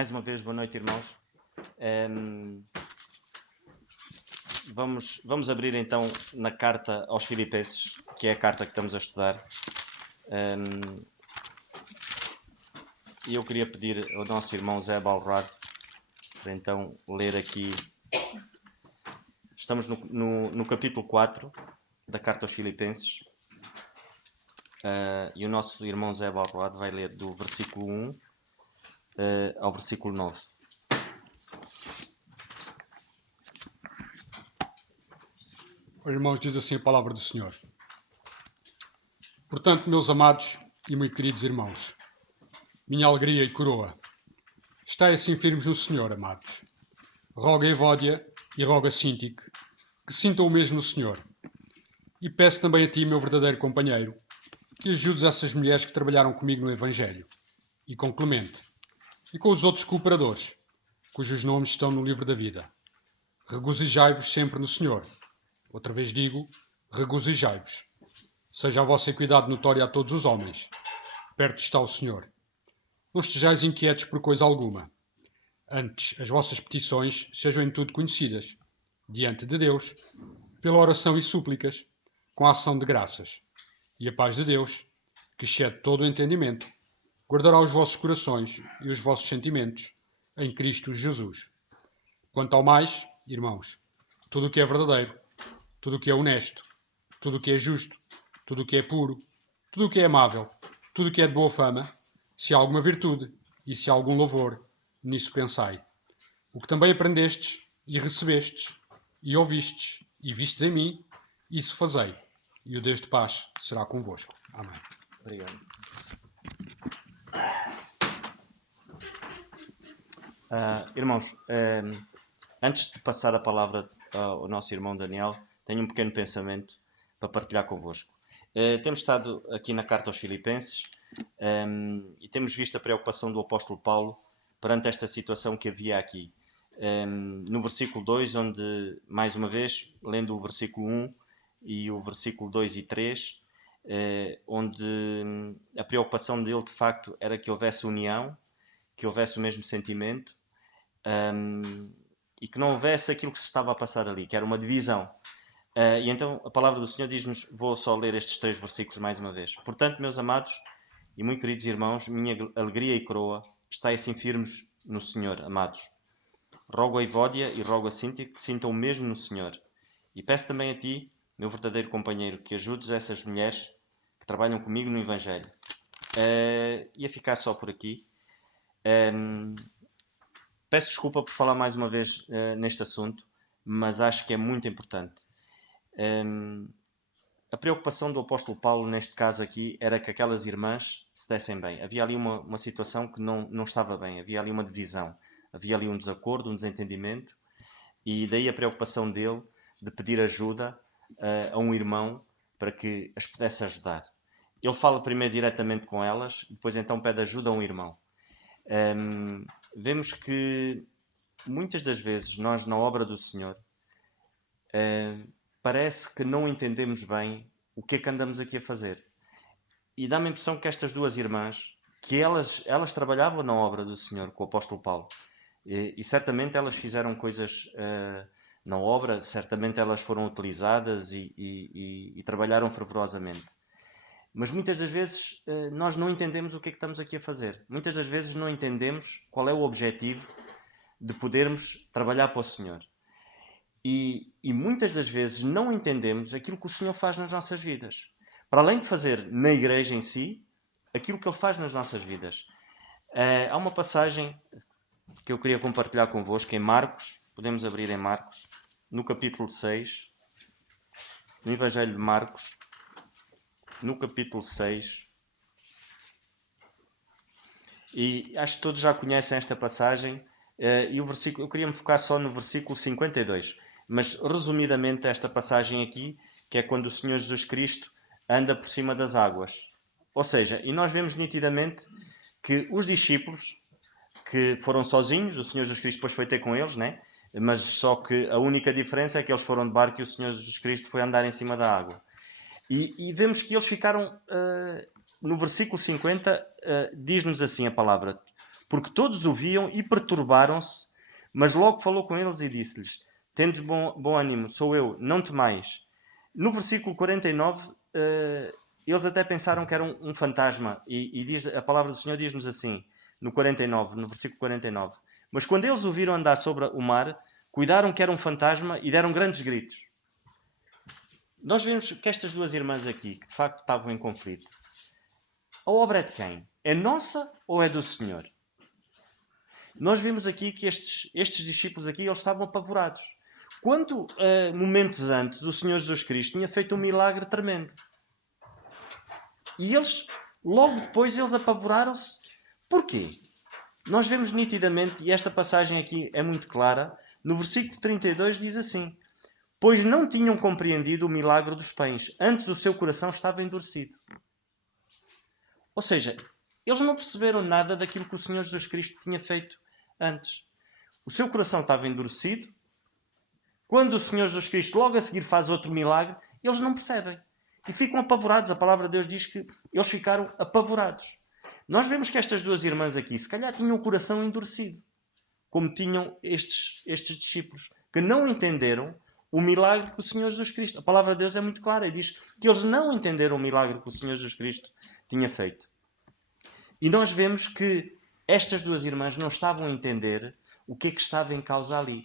Mais uma vez, boa noite, irmãos. Vamos abrir então na carta aos Filipenses, que é a carta que estamos a estudar. E eu queria pedir ao nosso irmão Zé Balrad para então ler aqui. Estamos no capítulo 4 da carta aos Filipenses. E o nosso irmão Zé Balrad vai ler do versículo 1 ao versículo 9. Irmãos, diz assim a palavra do Senhor. Portanto, meus amados e muito queridos irmãos, minha alegria e coroa, estai assim firmes no Senhor, amados. Roga a Evódia e roga a Síntique, que sintam o mesmo no Senhor. E peço também a ti, meu verdadeiro companheiro, que ajudes essas mulheres que trabalharam comigo no Evangelho, e com Clemente, e com os outros cooperadores, cujos nomes estão no livro da vida. Regozijai-vos sempre no Senhor. Outra vez digo, regozijai-vos. Seja a vossa equidade notória a todos os homens. Perto está o Senhor. Não estejais inquietos por coisa alguma. Antes, as vossas petições sejam em tudo conhecidas, diante de Deus, pela oração e súplicas, com a ação de graças. E a paz de Deus, que excede todo o entendimento, guardará os vossos corações e os vossos sentimentos em Cristo Jesus. Quanto ao mais, irmãos, tudo o que é verdadeiro, tudo o que é honesto, tudo o que é justo, tudo o que é puro, tudo o que é amável, tudo o que é de boa fama, se há alguma virtude e se há algum louvor, nisso pensai. O que também aprendestes e recebestes e ouvistes e vistes em mim, isso fazei. E o Deus de paz será convosco. Amém. Obrigado. Irmãos, antes de passar a palavra ao nosso irmão Daniel, tenho um pequeno pensamento para partilhar convosco. Temos estado aqui na carta aos Filipenses e temos visto a preocupação do apóstolo Paulo perante esta situação que havia aqui. No versículo 2, onde, mais uma vez, lendo o versículo 1 e o versículo 2 e 3, onde a preocupação dele, de facto, era que houvesse união, que houvesse o mesmo sentimento, e que não houvesse aquilo que se estava a passar ali, que era uma divisão. E então a palavra do Senhor diz-nos, vou só ler estes 3 versículos mais uma vez. Portanto, meus amados e muito queridos irmãos, minha alegria e coroa, estai assim firmes no Senhor, amados. Rogo a Evódia e rogo a Síntique que sintam o mesmo no Senhor. E peço também a ti, meu verdadeiro companheiro, que ajudes essas mulheres que trabalham comigo no Evangelho. Ia ficar só por aqui. Peço desculpa por falar mais uma vez neste assunto, mas acho que é muito importante. A preocupação do apóstolo Paulo, neste caso aqui, era que aquelas irmãs se dessem bem. Havia ali uma situação que não estava bem, havia ali uma divisão, havia ali um desacordo, um desentendimento, e daí a preocupação dele de pedir ajuda a um irmão para que as pudesse ajudar. Ele fala primeiro diretamente com elas, depois então pede ajuda a um irmão. Vemos que muitas das vezes nós na obra do Senhor parece que não entendemos bem o que é que andamos aqui a fazer. E dá-me a impressão que estas duas irmãs, que elas trabalhavam na obra do Senhor com o apóstolo Paulo, e certamente elas fizeram coisas na obra, certamente elas foram utilizadas e trabalharam fervorosamente. Mas muitas das vezes nós não entendemos o que é que estamos aqui a fazer. Muitas das vezes não entendemos qual é o objetivo de podermos trabalhar para o Senhor. E muitas das vezes não entendemos aquilo que o Senhor faz nas nossas vidas. Para além de fazer na igreja em si, aquilo que Ele faz nas nossas vidas. Há uma passagem que eu queria compartilhar convosco em Marcos. Podemos abrir em Marcos, no capítulo 6, no Evangelho de Marcos, no capítulo 6. E acho que todos já conhecem esta passagem. E o versículo, eu queria me focar só no versículo 52. Mas, resumidamente, esta passagem aqui, que é quando o Senhor Jesus Cristo anda por cima das águas. Ou seja, e nós vemos nitidamente que os discípulos, que foram sozinhos, o Senhor Jesus Cristo depois foi ter com eles, né? Mas só que a única diferença é que eles foram de barco e o Senhor Jesus Cristo foi andar em cima da água. E vemos que eles ficaram, no versículo 50, diz-nos assim a palavra: porque todos o viam e perturbaram-se, mas logo falou com eles e disse-lhes: tendes bom ânimo, sou eu, não temais. No versículo 49, eles até pensaram que era um fantasma, e a palavra do Senhor diz-nos assim, no 49, no versículo 49. Mas quando eles o viram andar sobre o mar, cuidaram que era um fantasma e deram grandes gritos. Nós vemos que estas duas irmãs aqui, que de facto estavam em conflito, a obra é de quem? É nossa ou é do Senhor? Nós vimos aqui que estes discípulos aqui, eles estavam apavorados. Quando, momentos antes, o Senhor Jesus Cristo tinha feito um milagre tremendo. E eles, logo depois, eles apavoraram-se. Porquê? Nós vemos nitidamente, e esta passagem aqui é muito clara, no versículo 32 diz assim: pois não tinham compreendido o milagre dos pães, antes o seu coração estava endurecido. Ou seja, eles não perceberam nada daquilo que o Senhor Jesus Cristo tinha feito antes. O seu coração estava endurecido. Quando o Senhor Jesus Cristo logo a seguir faz outro milagre, eles não percebem. E ficam apavorados. A palavra de Deus diz que eles ficaram apavorados. Nós vemos que estas duas irmãs aqui, se calhar, tinham o coração endurecido. Como tinham estes discípulos, que não entenderam o milagre que o Senhor Jesus Cristo... A palavra de Deus é muito clara e diz que eles não entenderam o milagre que o Senhor Jesus Cristo tinha feito. E nós vemos que estas duas irmãs não estavam a entender o que é que estava em causa ali.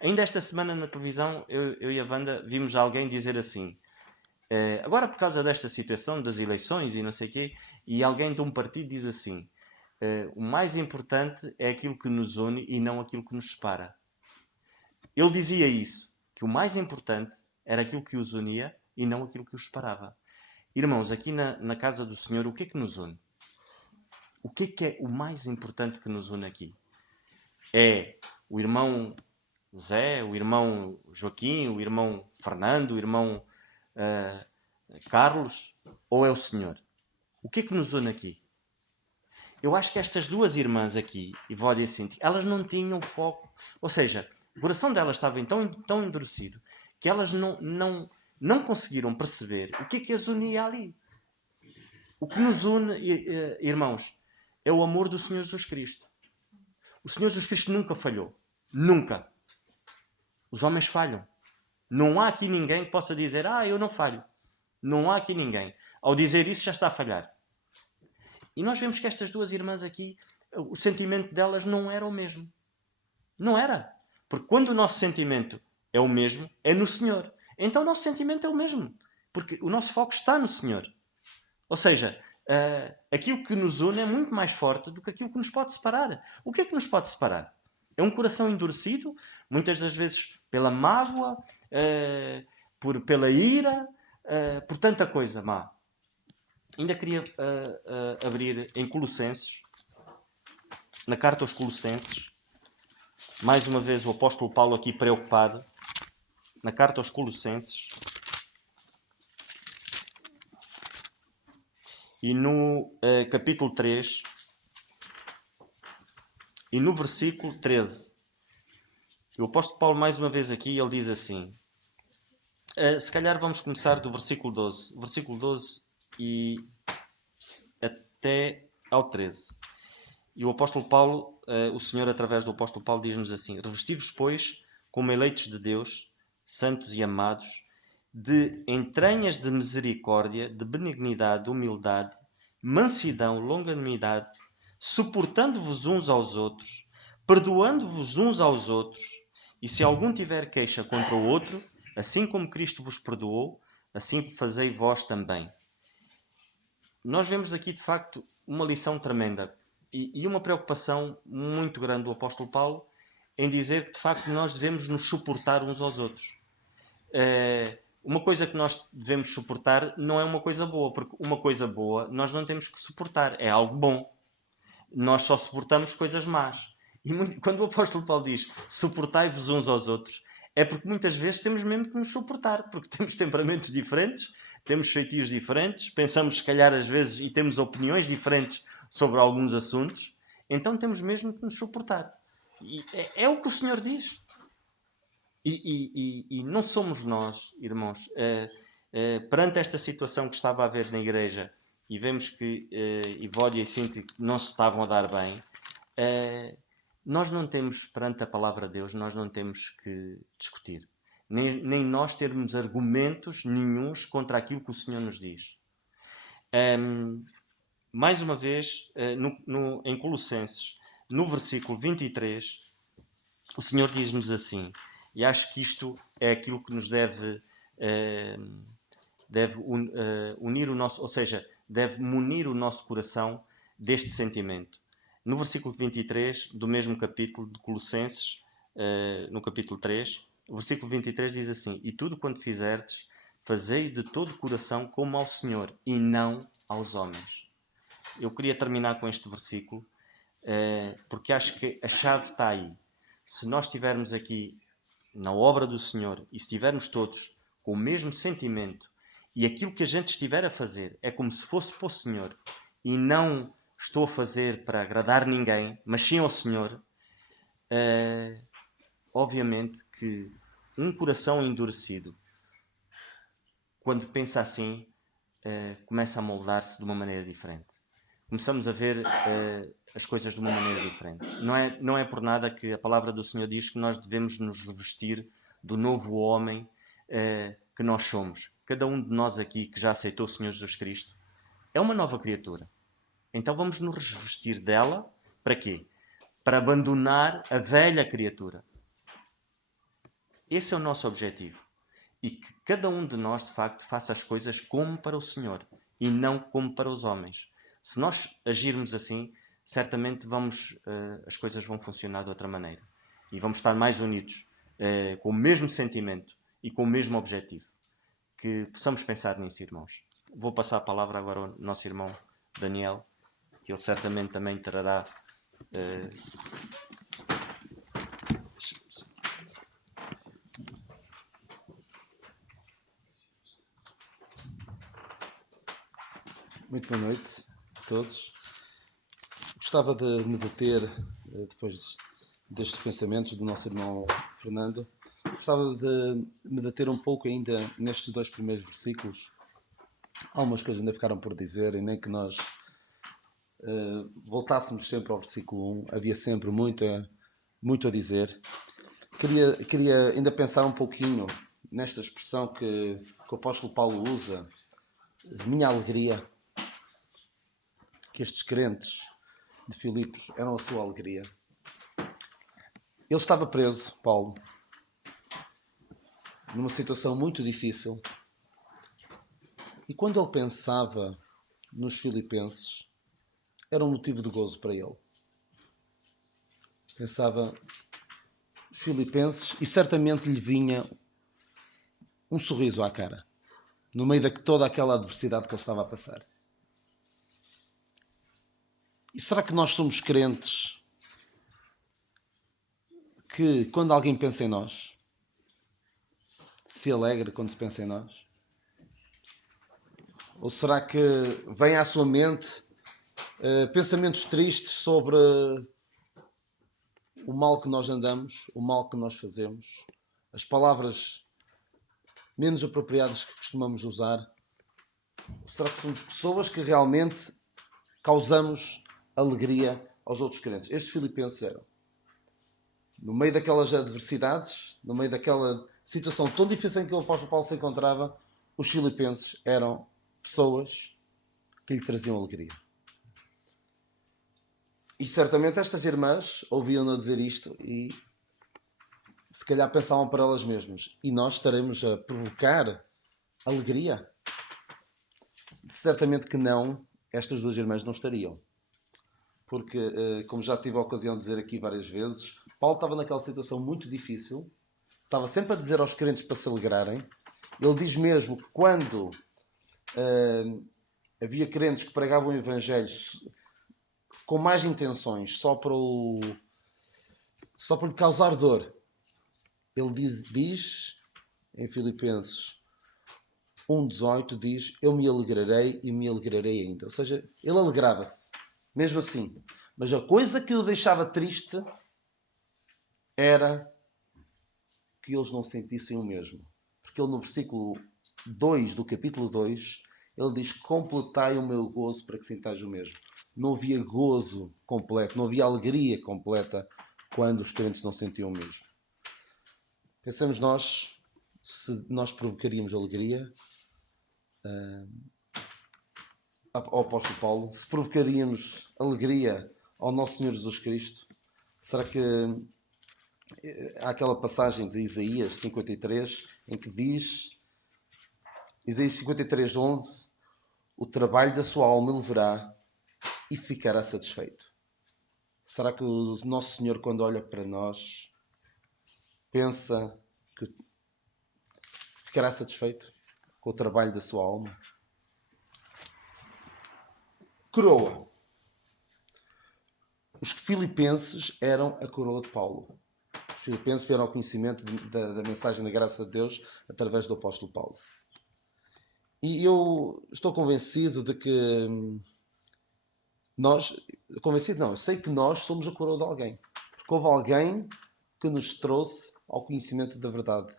Ainda esta semana na televisão, eu e a Wanda vimos alguém dizer assim, agora por causa desta situação das eleições e não sei o quê, e alguém de um partido diz assim, o mais importante é aquilo que nos une e não aquilo que nos separa. Ele dizia isso, que o mais importante era aquilo que os unia e não aquilo que os separava. Irmãos, aqui na casa do Senhor, o que é que nos une? O que é o mais importante que nos une aqui? É o irmão Zé, o irmão Joaquim, o irmão Fernando, o irmão Carlos, ou é o Senhor? O que é que nos une aqui? Eu acho que estas duas irmãs aqui, Evódia e Cíntia, elas não tinham foco. Ou seja, o coração delas estava tão endurecido que elas não conseguiram perceber o que as unia ali. O que nos une, irmãos, é o amor do Senhor Jesus Cristo. O Senhor Jesus Cristo nunca falhou. Nunca. Os homens falham. Não há aqui ninguém que possa dizer, eu não falho. Não há aqui ninguém. Ao dizer isso já está a falhar. E nós vemos que estas duas irmãs aqui, o sentimento delas não era o mesmo. Não era. Porque quando o nosso sentimento é o mesmo, é no Senhor. Então o nosso sentimento é o mesmo. Porque o nosso foco está no Senhor. Ou seja, aquilo que nos une é muito mais forte do que aquilo que nos pode separar. O que é que nos pode separar? É um coração endurecido, muitas das vezes pela mágoa, pela ira, por tanta coisa má. Ainda queria abrir em Colossenses, na carta aos Colossenses, mais uma vez o apóstolo Paulo aqui preocupado, na carta aos Colossenses, e no capítulo 3, e no versículo 13. O apóstolo Paulo, mais uma vez aqui, ele diz assim, se calhar vamos começar do versículo 12. Versículo 12 e até ao 13. E o apóstolo Paulo, o Senhor através do apóstolo Paulo diz-nos assim, revesti-vos, pois, como eleitos de Deus, santos e amados, de entranhas de misericórdia, de benignidade, de humildade, mansidão, longanimidade, suportando-vos uns aos outros, perdoando-vos uns aos outros, e se algum tiver queixa contra o outro, assim como Cristo vos perdoou, assim fazei vós também. Nós vemos aqui, de facto, uma lição tremenda e uma preocupação muito grande do apóstolo Paulo em dizer que, de facto, nós devemos nos suportar uns aos outros. Uma coisa que nós devemos suportar não é uma coisa boa, porque uma coisa boa nós não temos que suportar, é algo bom. Nós só suportamos coisas más. E quando o apóstolo Paulo diz suportai-vos uns aos outros, é porque muitas vezes temos mesmo que nos suportar, porque temos temperamentos diferentes, temos feitios diferentes, pensamos se calhar às vezes e temos opiniões diferentes sobre alguns assuntos, então temos mesmo que nos suportar. E é o que o Senhor diz. E não somos nós, irmãos, perante esta situação que estava a haver na igreja, e vemos que Evódia e Cíntia não se estavam a dar bem, nós não temos, perante a palavra de Deus, nós não temos que discutir. Nem nós termos argumentos nenhuns contra aquilo que o Senhor nos diz. Mais uma vez, em Colossenses, no versículo 23, o Senhor diz-nos assim, e acho que isto é aquilo que nos deve unir o nosso, ou seja, deve munir o nosso coração deste sentimento. No versículo 23 do mesmo capítulo de Colossenses, no capítulo 3, o versículo 23 diz assim: E tudo quanto fizerdes, fazei de todo o coração como ao Senhor, e não aos homens. Eu queria terminar com este versículo, porque acho que a chave está aí. Se nós estivermos aqui na obra do Senhor, e se estivermos todos com o mesmo sentimento, e aquilo que a gente estiver a fazer é como se fosse para o Senhor, e não estou a fazer para agradar ninguém, mas sim ao Senhor, obviamente que um coração endurecido, quando pensa assim, começa a moldar-se de uma maneira diferente. Começamos a ver as coisas de uma maneira diferente. Não é por nada que a palavra do Senhor diz que nós devemos nos revestir do novo homem que nós somos. Cada um de nós aqui que já aceitou o Senhor Jesus Cristo é uma nova criatura. Então vamos nos revestir dela para quê? Para abandonar a velha criatura. Esse é o nosso objetivo. E que cada um de nós, de facto, faça as coisas como para o Senhor e não como para os homens. Se nós agirmos assim, certamente as coisas vão funcionar de outra maneira. E vamos estar mais unidos, com o mesmo sentimento e com o mesmo objetivo. Que possamos pensar nisso, irmãos. Vou passar a palavra agora ao nosso irmão Daniel, que ele certamente também trará... Muito boa noite a todos. Gostava de me deter, depois destes pensamentos do nosso irmão Fernando, gostava de me deter um pouco ainda nestes 2 primeiros versículos. Algumas coisas ainda ficaram por dizer, e nem que nós voltássemos sempre ao versículo 1, havia sempre muito a dizer. Queria ainda pensar um pouquinho nesta expressão que o apóstolo Paulo usa, minha alegria, que estes crentes de Filipos eram a sua alegria. Ele estava preso, Paulo, numa situação muito difícil. E quando ele pensava nos filipenses, era um motivo de gozo para ele. Pensava filipenses e certamente lhe vinha um sorriso à cara, no meio de toda aquela adversidade que ele estava a passar. E será que nós somos crentes que, quando alguém pensa em nós, se alegra quando se pensa em nós? Ou será que vem à sua mente pensamentos tristes sobre o mal que nós andamos, o mal que nós fazemos, as palavras menos apropriadas que costumamos usar? Ou será que somos pessoas que realmente causamos alegria aos outros crentes? Estes filipenses eram. No meio daquelas adversidades, no meio daquela situação tão difícil em que o apóstolo Paulo se encontrava, os filipenses eram pessoas que lhe traziam alegria. E certamente estas irmãs ouviam-na dizer isto e se calhar pensavam para elas mesmas: e nós estaremos a provocar alegria? Certamente que não, estas 2 irmãs não estariam. Porque, como já tive a ocasião de dizer aqui várias vezes, Paulo estava naquela situação muito difícil, estava sempre a dizer aos crentes para se alegrarem. Ele diz mesmo que quando havia crentes que pregavam o Evangelho com mais intenções, só para lhe causar dor, ele diz em Filipenses 1,18, diz: eu me alegrarei e me alegrarei ainda. Ou seja, ele alegrava-se, mesmo assim. Mas a coisa que o deixava triste era que eles não sentissem o mesmo. Porque ele, no versículo 2 do capítulo 2, ele diz: completai o meu gozo para que sintais o mesmo. Não havia gozo completo, não havia alegria completa quando os crentes não sentiam o mesmo. Pensamos nós, se nós provocaríamos alegria ao apóstolo Paulo, se provocaríamos alegria ao nosso Senhor Jesus Cristo, será que há aquela passagem de Isaías 53 em que diz, Isaías 53:11, o trabalho da sua alma ele verá e ficará satisfeito. Será que o nosso Senhor, quando olha para nós, pensa que ficará satisfeito com o trabalho da sua alma? Coroa. Os filipenses eram a coroa de Paulo. Os filipenses vieram ao conhecimento da mensagem da graça de Deus através do apóstolo Paulo. E eu estou convencido de que eu sei que nós somos a coroa de alguém. Porque houve alguém que nos trouxe ao conhecimento da verdade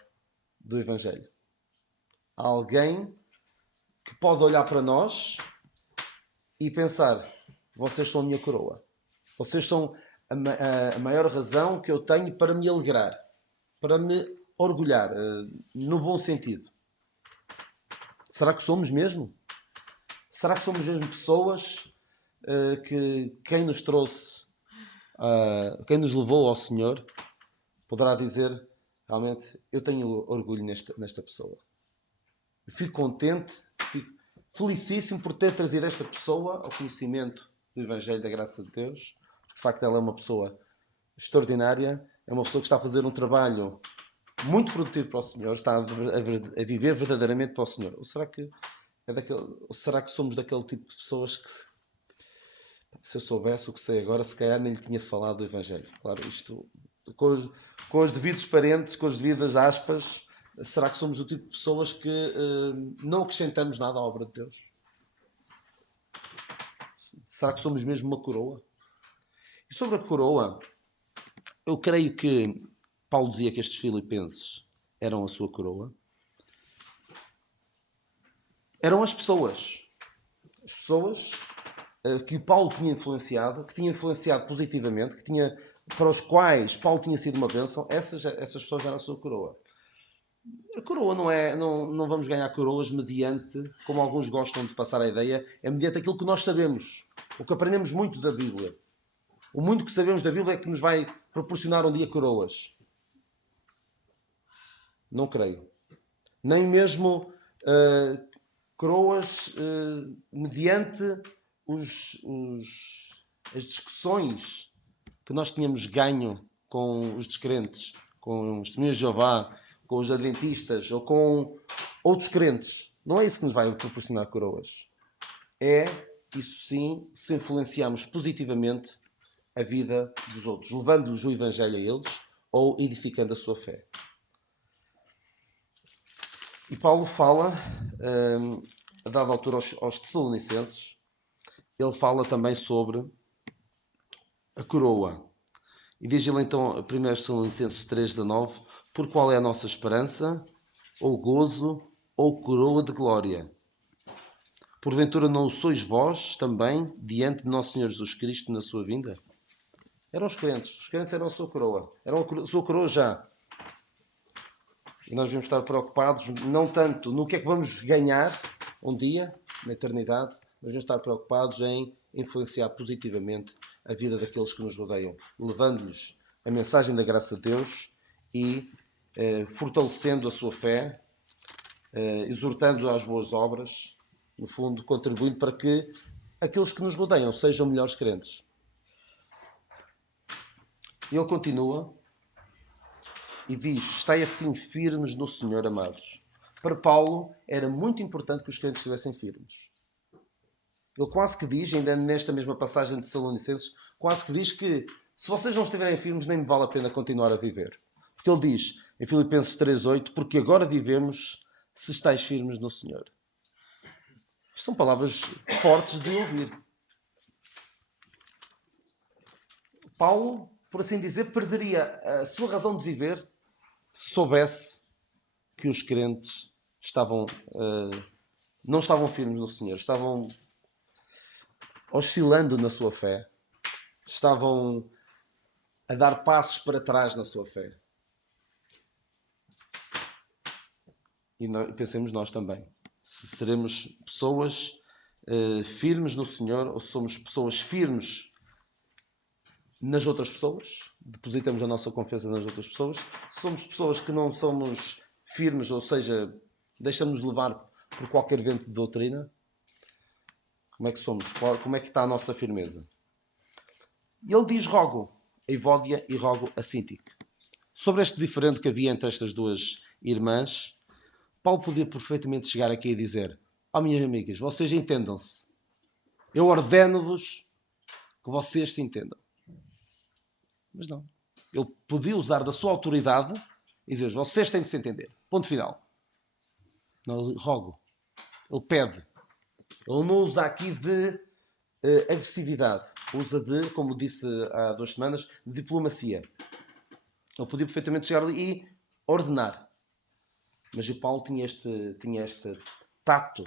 do Evangelho. Há alguém que pode olhar para nós e pensar: vocês são a minha coroa. Vocês são a maior razão que eu tenho para me alegrar, para me orgulhar, no bom sentido. Será que somos mesmo? Será que somos mesmo pessoas que quem nos trouxe, quem nos levou ao Senhor, poderá dizer: realmente, eu tenho orgulho nesta pessoa. Eu fico contente, fico felicíssimo por ter trazido esta pessoa ao conhecimento do Evangelho da graça de Deus. De facto, ela é uma pessoa extraordinária, é uma pessoa que está a fazer um trabalho muito produtivo para o Senhor, está a viver verdadeiramente para o Senhor. Ou será que somos daquele tipo de pessoas que, se eu soubesse o que sei agora, se calhar nem lhe tinha falado do Evangelho? Claro, isto com os devidos parentes, com as devidas aspas. Será que somos o tipo de pessoas que não acrescentamos nada à obra de Deus? Será que somos mesmo uma coroa? E sobre a coroa, eu creio que Paulo dizia que estes filipenses eram a sua coroa. Eram as pessoas. As pessoas que Paulo tinha influenciado, que tinha influenciado positivamente, para os quais Paulo tinha sido uma bênção. Essas pessoas eram a sua coroa. A coroa não vamos ganhar coroas mediante, como alguns gostam de passar a ideia, é mediante aquilo que nós sabemos. O que aprendemos muito da Bíblia. O muito que sabemos da Bíblia é que nos vai proporcionar um dia coroas. Não creio. Nem mesmo coroas mediante as discussões que nós tínhamos ganho com os descrentes, com os testemunhas de Jeová, com os adventistas ou com outros crentes. Não é isso que nos vai proporcionar coroas. É, isso sim, se influenciarmos positivamente a vida dos outros, levando-lhes o Evangelho a eles ou edificando a sua fé. E Paulo fala, a dada altura aos Tessalonicenses, ele fala também sobre a coroa. E diz ele então, 1 Tessalonicenses 3,19, por qual é a nossa esperança, ou gozo, ou coroa de glória? Porventura não o sois vós também, diante de nosso Senhor Jesus Cristo na sua vinda? Eram os crentes eram a sua coroa, eram a sua coroa já. E nós devemos estar preocupados não tanto no que é que vamos ganhar um dia, na eternidade, mas devemos estar preocupados em influenciar positivamente a vida daqueles que nos rodeiam, levando-lhes a mensagem da graça de Deus e fortalecendo a sua fé, exortando às boas obras, no fundo, contribuindo para que aqueles que nos rodeiam sejam melhores crentes. E ele continua e diz: estai assim firmes no Senhor, amados. Para Paulo era muito importante que os crentes estivessem firmes. Ele quase que diz, ainda nesta mesma passagem de Tessalonicenses, quase que diz que se vocês não estiverem firmes, nem me vale a pena continuar a viver. Porque ele diz em Filipenses 3,8, porque agora vivemos se estáis firmes no Senhor. São palavras fortes de ouvir. Paulo, por assim dizer, perderia a sua razão de viver se soubesse que os crentes estavam não estavam firmes no Senhor, estavam oscilando na sua fé, estavam a dar passos para trás na sua fé. E pensemos nós também. Se seremos pessoas firmes no Senhor ou se somos pessoas firmes nas outras pessoas, depositamos a nossa confiança nas outras pessoas. Se somos pessoas que não somos firmes, ou seja, deixamos levar por qualquer vento de doutrina, como é que somos? Como é que está a nossa firmeza? E ele diz: rogo a Evódia e rogo a Síntique. Sobre este diferente que havia entre estas duas irmãs, Paulo podia perfeitamente chegar aqui e dizer: minhas amigas, vocês entendam-se. Eu ordeno-vos que vocês se entendam. Mas não. Ele podia usar da sua autoridade e dizer: vocês têm de se entender. Ponto final. Não, ele rogo. Ele pede. Ele não usa aqui de agressividade. Usa de, como disse há 2 semanas, de diplomacia. Ele podia perfeitamente chegar ali e ordenar. Mas o Paulo tinha este tato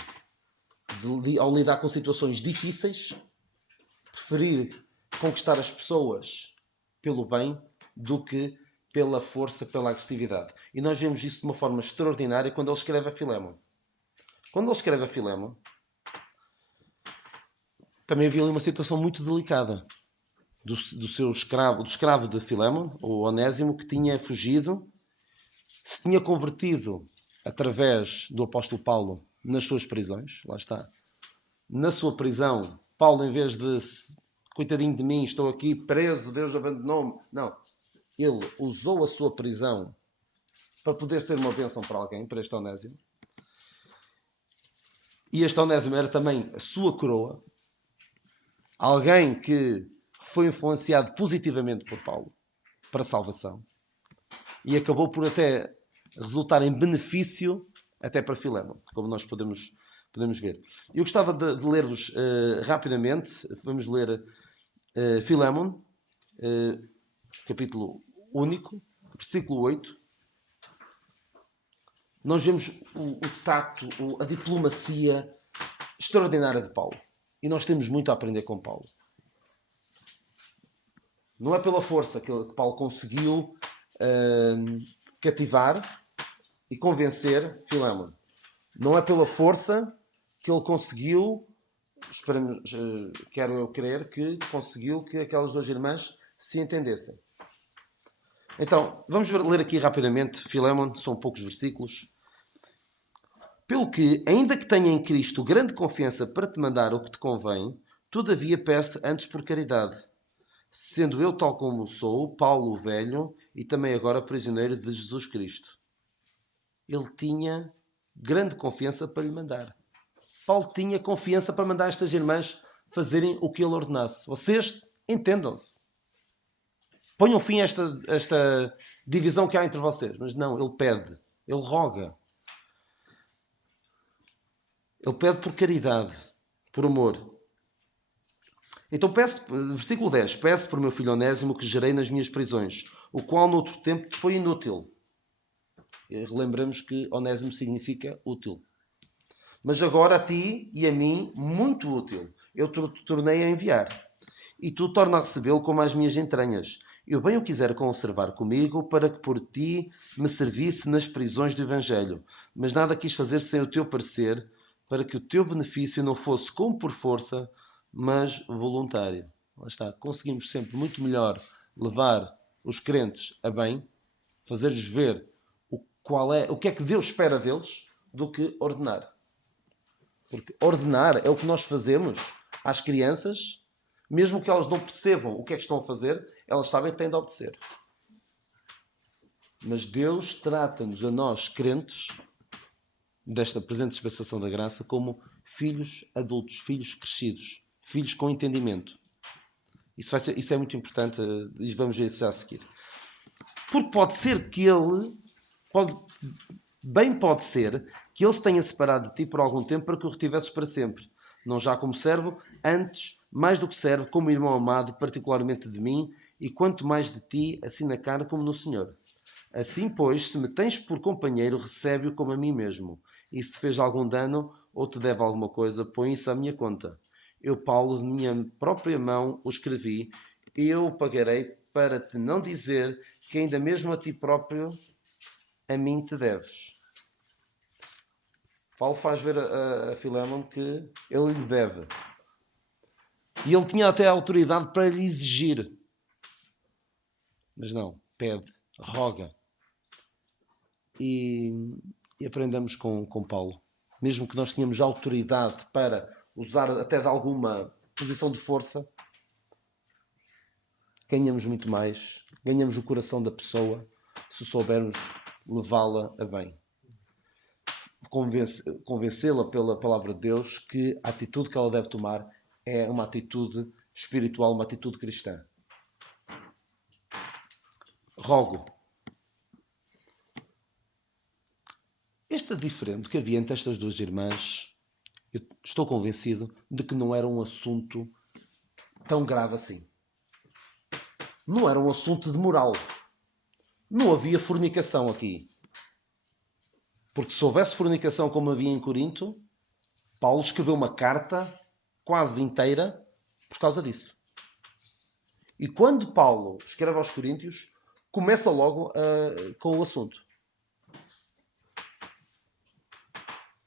de, ao lidar com situações difíceis, preferir conquistar as pessoas pelo bem do que pela força, pela agressividade. E nós vemos isso de uma forma extraordinária quando ele escreve a Filémon. Quando ele escreve a Filémon, também havia ali uma situação muito delicada do escravo de Filémon, o Onésimo, que tinha fugido, se tinha convertido através do apóstolo Paulo nas suas prisões. Lá está. Na sua prisão, Paulo, em vez de coitadinho de mim, estou aqui preso, Deus abandonou-me. Não. Ele usou a sua prisão para poder ser uma bênção para alguém, para este Onésimo. E este Onésimo era também a sua coroa. Alguém que foi influenciado positivamente por Paulo para a salvação. E acabou por até resultar em benefício até para Filémon, como nós podemos ver. Eu gostava de ler-vos rapidamente. Vamos ler Filémon, capítulo único, versículo 8. Nós vemos o tato, a diplomacia extraordinária de Paulo. E nós temos muito a aprender com Paulo. Não é pela força que Paulo conseguiu cativar e convencer Filémon. Não é pela força que ele conseguiu, quero eu crer, que conseguiu que aquelas 2 irmãs se entendessem. Então, vamos ler aqui rapidamente Filémon, são poucos versículos. Pelo que, ainda que tenha em Cristo grande confiança para te mandar o que te convém, todavia peço antes por caridade, sendo eu tal como sou, Paulo o velho, e também agora prisioneiro de Jesus Cristo. Ele tinha grande confiança para lhe mandar. Paulo tinha confiança para mandar estas irmãs fazerem o que ele ordenasse. Vocês entendam-se. Ponham fim a esta divisão que há entre vocês. Mas não, ele pede, ele roga. Ele pede por caridade, por amor. Então peço, versículo 10, peço por meu filho Onésimo que gerei nas minhas prisões, o qual noutro tempo te foi inútil. E relembramos que Onésimo significa útil. Mas agora a ti e a mim muito útil. Eu te tornei a enviar. E tu torna a recebê-lo como as minhas entranhas. Eu bem o quisera conservar comigo, para que por ti me servisse nas prisões do Evangelho. Mas nada quis fazer sem o teu parecer, para que o teu benefício não fosse como por força, mas voluntário. Lá está. Conseguimos sempre muito melhor levar os crentes a bem, fazer-lhes ver o que é que Deus espera deles, do que ordenar. Porque ordenar é o que nós fazemos às crianças, mesmo que elas não percebam o que é que estão a fazer, elas sabem que têm de obedecer. Mas Deus trata-nos a nós, crentes, desta presente dispensação da graça, como filhos adultos, filhos crescidos, filhos com entendimento. Isso é muito importante e vamos ver isso já a seguir. Porque pode ser que ele, pode ser que ele se tenha separado de ti por algum tempo para que o retivesses para sempre. Não já como servo, antes, mais do que servo, como irmão amado, particularmente de mim, e quanto mais de ti, assim na carne como no Senhor. Assim, pois, se me tens por companheiro, recebe-o como a mim mesmo. E se te fez algum dano, ou te deve alguma coisa, põe isso à minha conta. Eu, Paulo, de minha própria mão o escrevi, e eu o pagarei, para te não dizer que ainda mesmo a ti próprio a mim te deves. Paulo faz ver a Filémon que ele lhe deve. E ele tinha até a autoridade para lhe exigir. Mas não, pede, roga. E aprendamos com Paulo. Mesmo que nós tenhamos autoridade para usar até de alguma posição de força, ganhamos muito mais. Ganhamos o coração da pessoa se soubermos levá-la a bem. Convencê-la pela palavra de Deus que a atitude que ela deve tomar é uma atitude espiritual, uma atitude cristã. Rogo. Este diferente que havia entre estas duas irmãs, eu estou convencido de que não era um assunto tão grave assim. Não era um assunto de moral. Não havia fornicação aqui. Porque se houvesse fornicação como havia em Corinto, Paulo escreveu uma carta quase inteira por causa disso. E quando Paulo escreve aos Coríntios, começa logo com o assunto.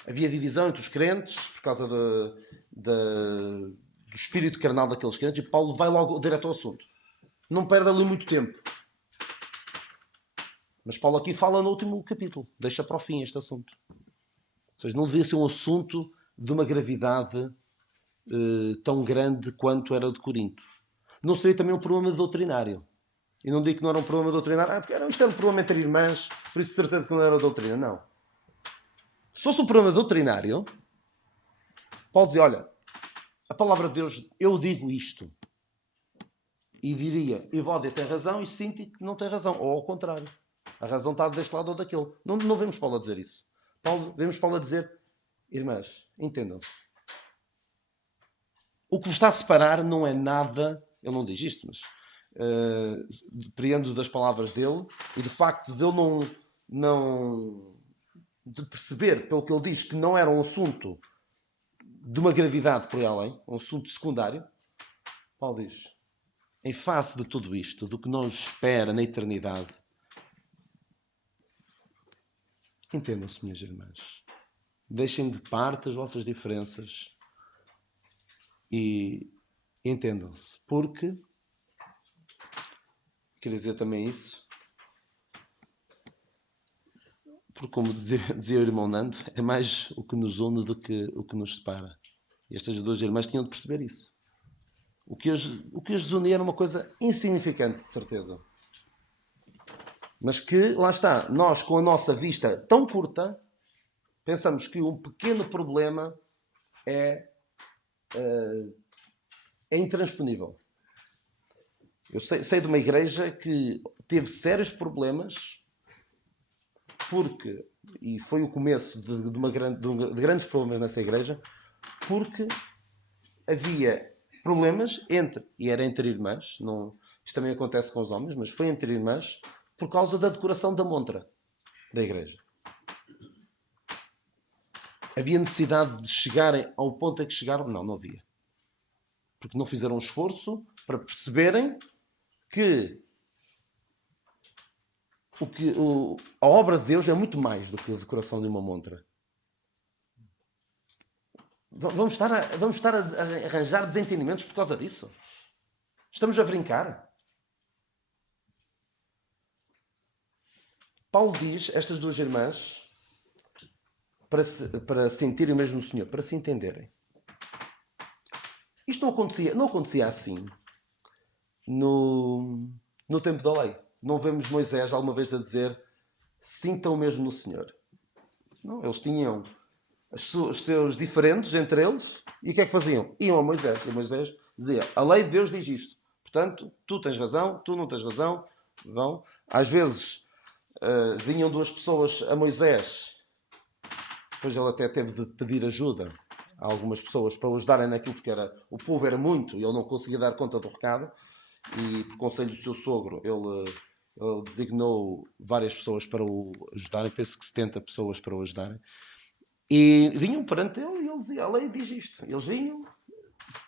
Havia divisão entre os crentes por causa do espírito carnal daqueles crentes, e Paulo vai logo direto ao assunto. Não perde ali muito tempo. Mas Paulo aqui fala no último capítulo. Deixa para o fim este assunto. Ou seja, não devia ser um assunto de uma gravidade tão grande quanto era de Corinto. Não seria também um problema doutrinário. E não digo que não era um problema doutrinário, porque isto era um problema entre irmãs, por isso de certeza que não era doutrina. Não. Se fosse um problema doutrinário, Paulo dizia, olha, a palavra de Deus, eu digo isto. E diria, Evódia tem razão e Síntico não tem razão. Ou ao contrário. A razão está deste lado ou daquele. Não vemos Paulo a dizer isso. Vemos Paulo a dizer, irmãs, entendam-se. O que vos está a separar não é nada, ele não diz isto, mas depreendo das palavras dele e do facto de ele de perceber, pelo que ele diz, que não era um assunto de uma gravidade por aí além, um assunto secundário. Paulo diz, em face de tudo isto, do que nos espera na eternidade, entendam-se, minhas irmãs. Deixem de parte as vossas diferenças e entendam-se. Porque, queria dizer também isso, porque como dizia o irmão Nando, é mais o que nos une do que o que nos separa. E estas duas irmãs tinham de perceber isso. O que as unia era uma coisa insignificante, de certeza. Mas que, lá está, nós com a nossa vista tão curta, pensamos que um pequeno problema é intransponível. Eu sei de uma igreja que teve sérios problemas porque, e foi o começo de grandes problemas nessa igreja, porque havia problemas era entre irmãs, isto também acontece com os homens, mas foi entre irmãs, por causa da decoração da montra da igreja. Havia necessidade de chegarem ao ponto em que chegaram? Não havia. Porque não fizeram um esforço para perceberem que a obra de Deus é muito mais do que a decoração de uma montra. Vamos estar a arranjar desentendimentos por causa disso? Estamos a brincar? Paulo diz, estas duas irmãs, para sentirem o mesmo Senhor, para se entenderem. Isto não acontecia assim no tempo da lei. Não vemos Moisés alguma vez a dizer sintam o mesmo no Senhor. Não, eles tinham os seus diferentes entre eles e o que é que faziam? Iam a Moisés. E Moisés dizia, a lei de Deus diz isto. Portanto, tu tens razão, tu não tens razão. Vão. Às vezes vinham duas pessoas a Moisés. Depois ele até teve de pedir ajuda a algumas pessoas para o ajudarem naquilo, porque o povo era muito e ele não conseguia dar conta do recado. E por conselho do seu sogro, ele designou várias pessoas para o ajudarem, penso que 70 pessoas para o ajudarem. E vinham perante ele e ele dizia, a lei diz isto. Eles vinham,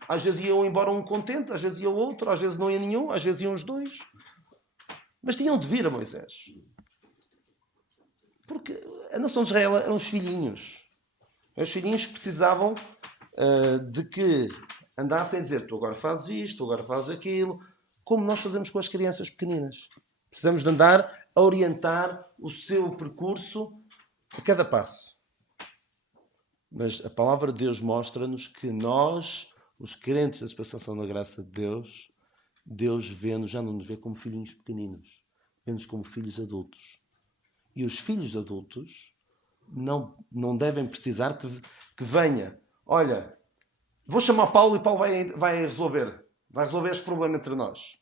às vezes iam embora um contente, às vezes ia o outro, às vezes não ia nenhum, às vezes iam os dois. Mas tinham de vir a Moisés. Porque a nação de Israel eram os filhinhos. Os filhinhos que precisavam de que andassem a dizer, tu agora fazes isto, tu agora fazes aquilo, como nós fazemos com as crianças pequeninas. Precisamos de andar a orientar o seu percurso a cada passo. Mas a palavra de Deus mostra-nos que nós, os crentes da dispensação da graça de Deus, Deus vê-nos, já não nos vê como filhinhos pequeninos, vê-nos como filhos adultos. E os filhos adultos não devem precisar que venha. Olha, vou chamar Paulo e Paulo vai resolver este problema entre nós.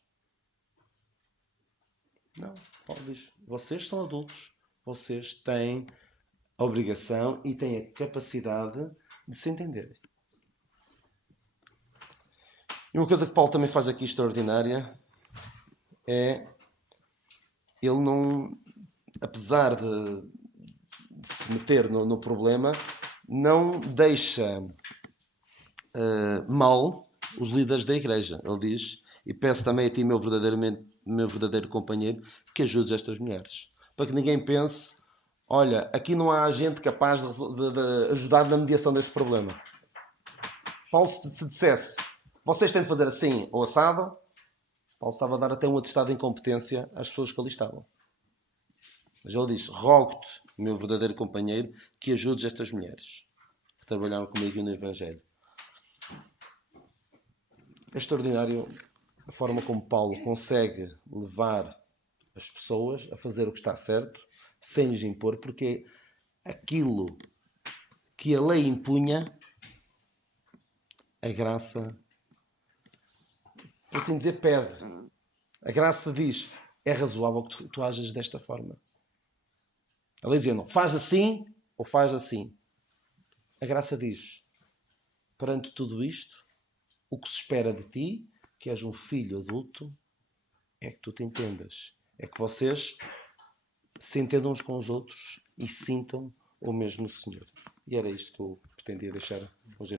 Não, Paulo diz, vocês são adultos, vocês têm a obrigação e têm a capacidade de se entenderem. E uma coisa que Paulo também faz aqui extraordinária é ele não, apesar de se meter no problema, não deixa mal os líderes da igreja. Ele diz, e peço também a ti, meu verdadeiro companheiro, que ajudes estas mulheres. Para que ninguém pense, olha, aqui não há gente capaz de ajudar na mediação desse problema. Paulo, se dissesse, vocês têm de fazer assim ou assado, Paulo estava a dar até um atestado de incompetência às pessoas que ali estavam. Mas ele diz, rogo-te, meu verdadeiro companheiro, que ajudes estas mulheres que trabalharam comigo no Evangelho. É extraordinário a forma como Paulo consegue levar as pessoas a fazer o que está certo, sem lhes impor, porque aquilo que a lei impunha, a graça, por assim dizer, pede. A graça diz, é razoável que tu ajas desta forma. A lei dizia, não, faz assim ou faz assim. A graça diz, perante tudo isto, o que se espera de ti, que és um filho adulto, é que tu te entendas. É que vocês se entendam uns com os outros e sintam o mesmo Senhor. E era isto que eu pretendia deixar hoje.